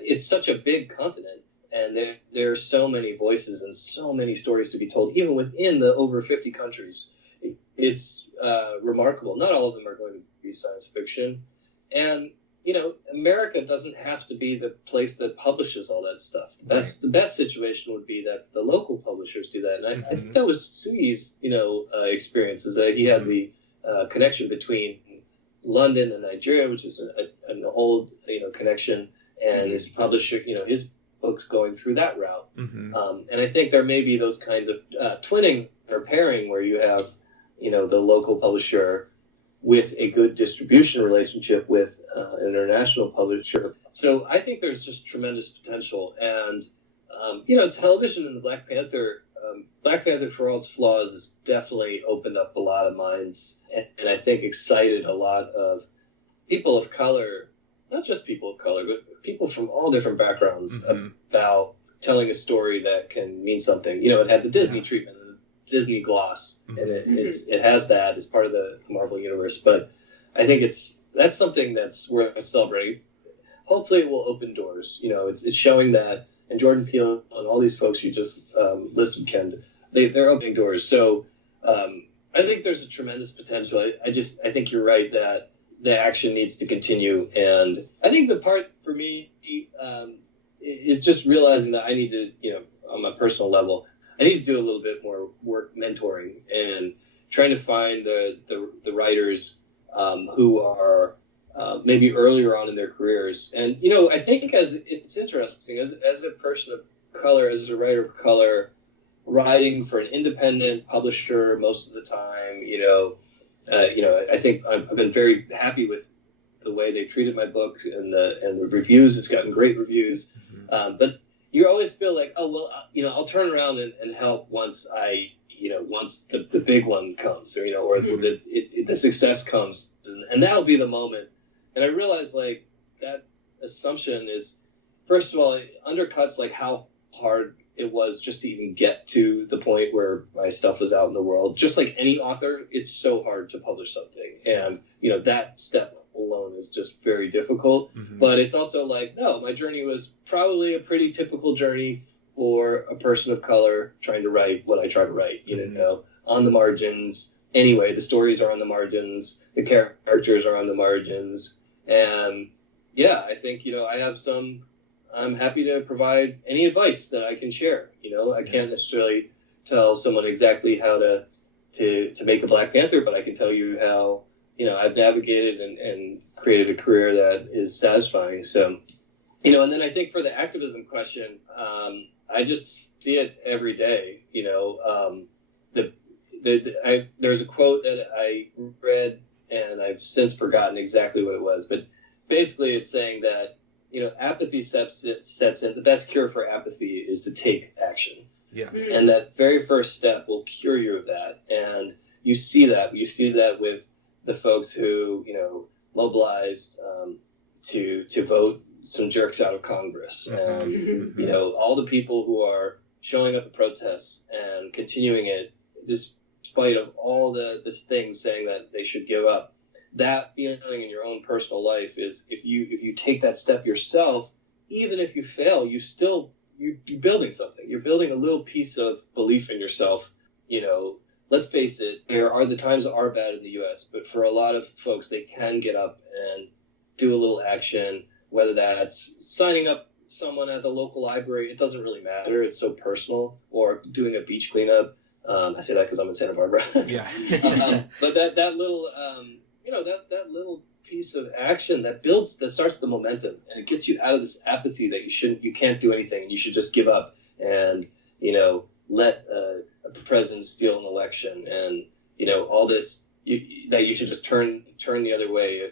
it's such a big continent, and there are so many voices and so many stories to be told, even within the over 50 countries. It's remarkable. Not all of them are going to be science fiction, and America doesn't have to be the place that publishes all that stuff. The best situation would be that the local publishers do that. And I think that was Sui's, experience, is that he had the connection between London and Nigeria, which is an old, connection, and his publisher, his books going through that route. And I think there may be those kinds of twinning or pairing where you have, the local publisher with a good distribution relationship with an international publisher. So I think there's just tremendous potential. And, television and the Black Panther, for all its flaws, has definitely opened up a lot of minds, and I think excited a lot of people of color, not just people of color, but people from all different backgrounds, about telling a story that can mean something. It had the Disney treatment, Disney gloss, and it has that as part of the Marvel universe. But I think that's something that's worth celebrating. Hopefully, it will open doors. It's showing that, and Jordan Peele and all these folks you just listed, Ken, they're opening doors. So I think there's a tremendous potential. I think you're right that the action needs to continue, and I think the part for me is just realizing that I need to, on my personal level, I need to do a little bit more work mentoring and trying to find the writers who are maybe earlier on in their careers. And, I think it's interesting, as a person of color, as a writer of color, writing for an independent publisher most of the time, I think I've been very happy with the way they treated my book and the reviews. It's gotten great reviews. But you always feel like, oh, well, I'll turn around and help once once the big one comes, or, or the success comes, and that'll be the moment. And I realized, like, that assumption is, first of all, it undercuts, like, how hard it was just to even get to the point where my stuff was out in the world. Just like any author, it's so hard to publish something. And, that step alone is just very difficult. Mm-hmm. But it's also like, no, my journey was probably a pretty typical journey for a person of color trying to write what I try to write, on the margins. Anyway, the stories are on the margins. The characters are on the margins. And yeah, I think, I'm happy to provide any advice that I can share. I can't necessarily tell someone exactly how to make a Black Panther, but I can tell you how, I've navigated and created a career that is satisfying. So, and then I think for the activism question, I just see it every day. There's a quote that I read, and I've since forgotten exactly what it was, but basically it's saying that, apathy sets in. The best cure for apathy is to take action. Yeah. Mm-hmm. And that very first step will cure you of that. And you see that. You see that with the folks who, mobilized to vote some jerks out of Congress. Mm-hmm. And, all the people who are showing up at protests and continuing it despite of all this things saying that they should give up. That feeling in your own personal life is, if you take that step yourself, even if you fail, you're building something. You're building a little piece of belief in yourself. Let's face it, the times are bad in the U.S., but for a lot of folks, they can get up and do a little action, whether that's signing up someone at the local library. It doesn't really matter. It's so personal. Or doing a beach cleanup. I say that because I'm in Santa Barbara. Yeah. But that little... that little piece of action that starts the momentum, and it gets you out of this apathy that you can't do anything, and you should just give up and, let a president steal an election, and, all this, that you should just turn the other way,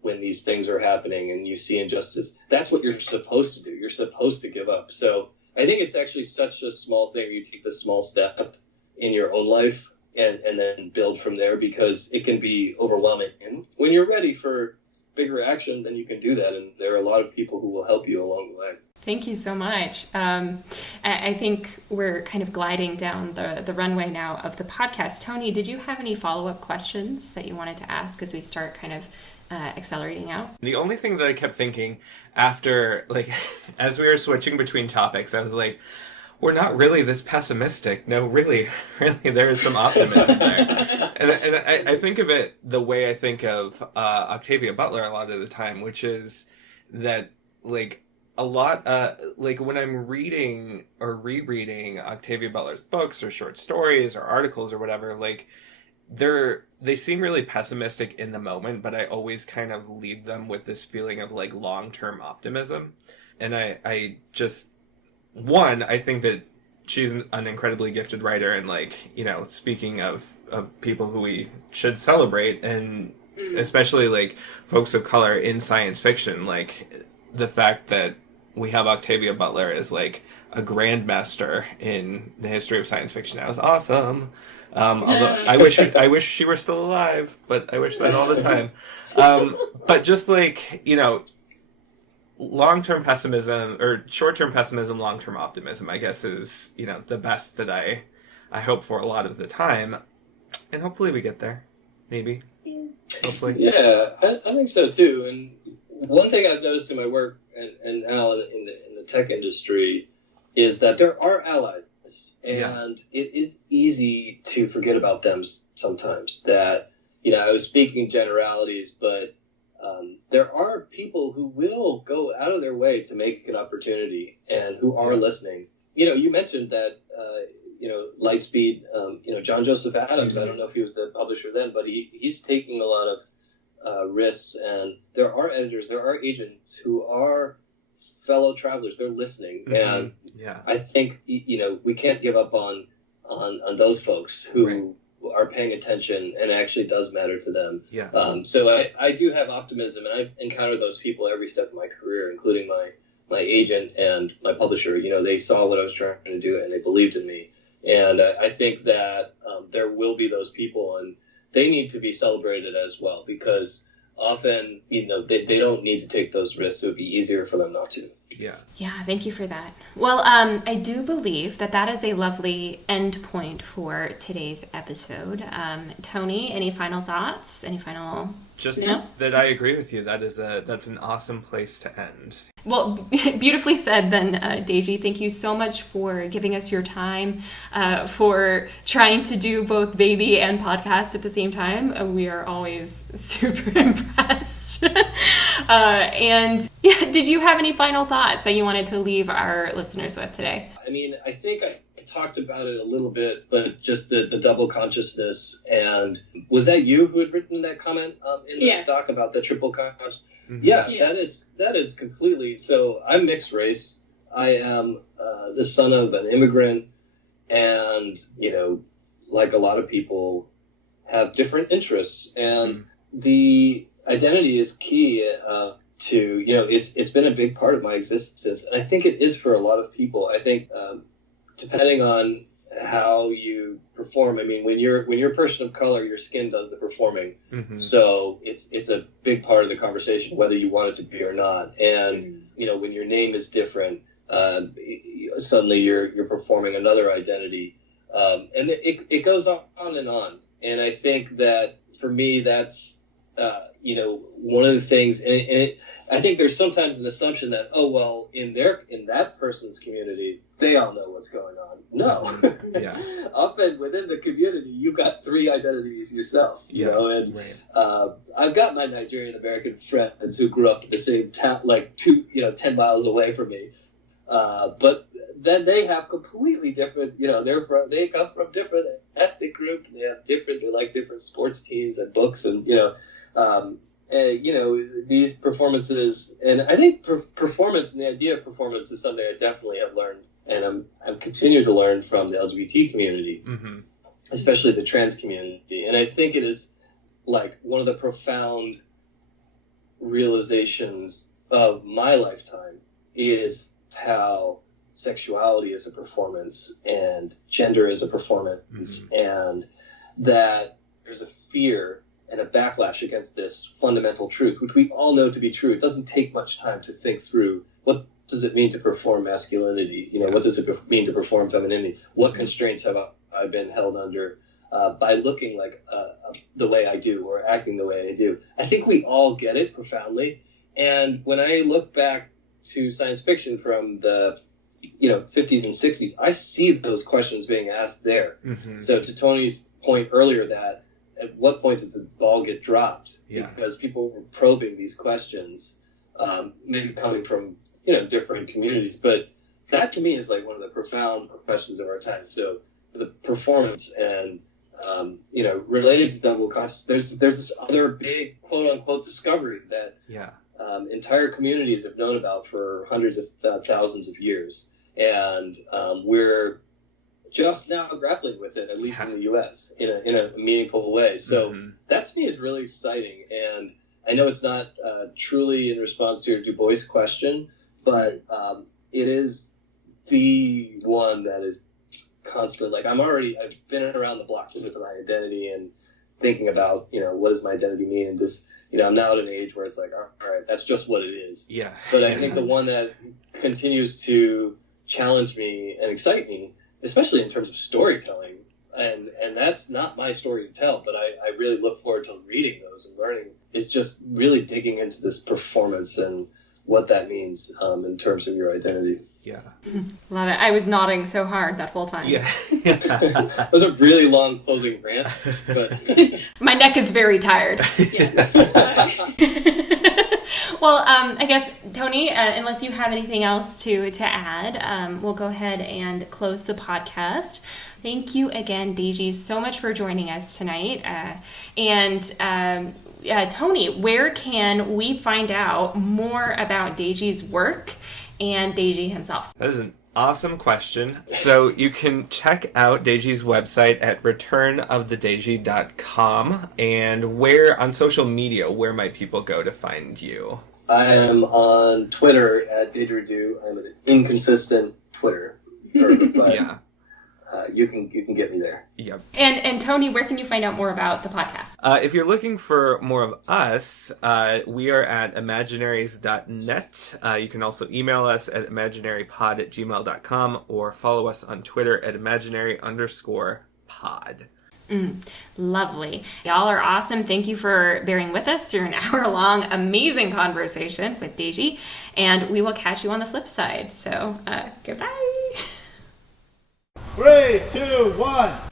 when these things are happening and you see injustice. That's what you're supposed to do. You're supposed to give up. So I think it's actually such a small thing. You take this small step in your own life, and then build from there, because it can be overwhelming. And when you're ready for bigger action, then you can do that. And there are a lot of people who will help you along the way. Thank you so much. I think we're kind of gliding down the runway now of the podcast. Tony, did you have any follow-up questions that you wanted to ask as we start kind of accelerating out? The only thing that I kept thinking after, as we were switching between topics, I was like, we're not really this pessimistic. No, really, there is some optimism there. And I think of it the way I think of Octavia Butler a lot of the time, which is that, a lot, when I'm reading or rereading Octavia Butler's books or short stories or articles or whatever, they seem really pessimistic in the moment, but I always kind of leave them with this feeling of, long-term optimism. And I just... One, I think that she's an incredibly gifted writer, and speaking of people who we should celebrate, and especially folks of color in science fiction, the fact that we have Octavia Butler as a grandmaster in the history of science fiction now is awesome. Although I wish she were still alive, but I wish that all the time. But just long-term pessimism, or short-term pessimism, long-term optimism, I guess, is, the best that I hope for a lot of the time. And hopefully we get there. Maybe. Hopefully. Yeah, I think so too. And one thing I've noticed in my work and now in the tech industry is that there are allies. And it is easy to forget about them sometimes. That, I was speaking generalities, but there are people who will go out of their way to make an opportunity and who are listening. You mentioned that, Lightspeed, John Joseph Adams, I don't know if he was the publisher then, but he's taking a lot of risks. And there are editors, there are agents who are fellow travelers. They're listening. Mm-hmm. And I think, we can't give up on those folks who are paying attention and it actually does matter to them. So I do have optimism, and I've encountered those people every step of my career, including my my agent and my publisher, they saw what I was trying to do and they believed in me. And I think that there will be those people, and they need to be celebrated as well, because often, they don't need to take those risks. It would be easier for them not to. Yeah, thank you for that. Well, I do believe that is a lovely end point for today's episode. Tony, any final thoughts? Any final... Just that I agree with you. That's an awesome place to end. Well, beautifully said then, Deji. Thank you so much for giving us your time, for trying to do both baby and podcast at the same time. We are always super impressed. And did you have any final thoughts that you wanted to leave our listeners with today? I mean, I think I talked about it a little bit, but just the double consciousness. And was that you who had written that comment in the doc about the triple consciousness? Mm-hmm. Yeah, that is completely. So I'm mixed race. I am the son of an immigrant, and like a lot of people, have different interests, and the identity is key to it's been a big part of my existence, and I think it is for a lot of people. I think depending on how you perform. I mean, when you're a person of color, your skin does the performing. Mm-hmm. So it's a big part of the conversation, whether you want it to be or not. And when your name is different, suddenly you're performing another identity, and it goes on and on. And I think that for me, that's one of the things. And I think there's sometimes an assumption that in that person's community, they all know what's going on. No, often within the community, you've got three identities yourself. And right. I've got my Nigerian American friends who grew up in the same town, 10 miles away from me. But then they have completely different. They come from different ethnic groups. They like different sports teams and books, and these performances, and I think performance and the idea of performance is something I definitely have learned, and I'm continuing to learn from the LGBT community, mm-hmm. especially the trans community. And I think it is like one of the profound realizations of my lifetime is how sexuality is a performance and gender is a performance, mm-hmm. and that there's a fear and a backlash against this fundamental truth, which we all know to be true. It doesn't take much time to think through what does it mean to perform masculinity? What does it mean to perform femininity? What constraints have I been held under by looking like the way I do or acting the way I do? I think we all get it profoundly. And when I look back to science fiction from the 50s and 60s, I see those questions being asked there. Mm-hmm. So to Tony's point earlier, that at what point does the ball get dropped? Yeah. Because people were probing these questions, maybe coming from different communities, but that to me is like one of the profound questions of our time. So the performance and related to double consciousness, there's this other big quote unquote discovery that entire communities have known about for hundreds of thousands of years, and we're just now grappling with it, at least in the U.S. in a meaningful way. So mm-hmm. that to me is really exciting, and I know it's not truly in response to your Du Bois question, but it is the one that is constant. Like I've been around the block with my identity and thinking about, what does my identity mean? And just, I'm now at an age where it's like, all right, that's just what it is. Yeah. But I think the one that continues to challenge me and excite me, especially in terms of storytelling, and that's not my story to tell, but I really look forward to reading those and learning, is just really digging into this performance and what that means in terms of your identity. Yeah. Love it. I was nodding so hard that whole time. Yeah. That was a really long closing rant, but my neck is very tired. Well, I guess, Tony, unless you have anything else to add, we'll go ahead and close the podcast. Thank you again, Deji, so much for joining us tonight. Tony, where can we find out more about Deji's work and Deji himself? That is an awesome question. So you can check out Deji's website at returnofthedeji.com. And where on social media, where might people go to find you? I am on Twitter at Didgeridoo. I'm an inconsistent Twitter. But, Yeah. You can get me there. Yep. And Tony, where can you find out more about the podcast? If you're looking for more of us, we are at imaginaries.net. You can also email us at imaginarypod@gmail.com or follow us on Twitter at imaginary_pod. Lovely. Y'all are awesome. Thank you for bearing with us through an hour-long amazing conversation with Deji, and we will catch you on the flip side. So, goodbye. 3, 2, 1.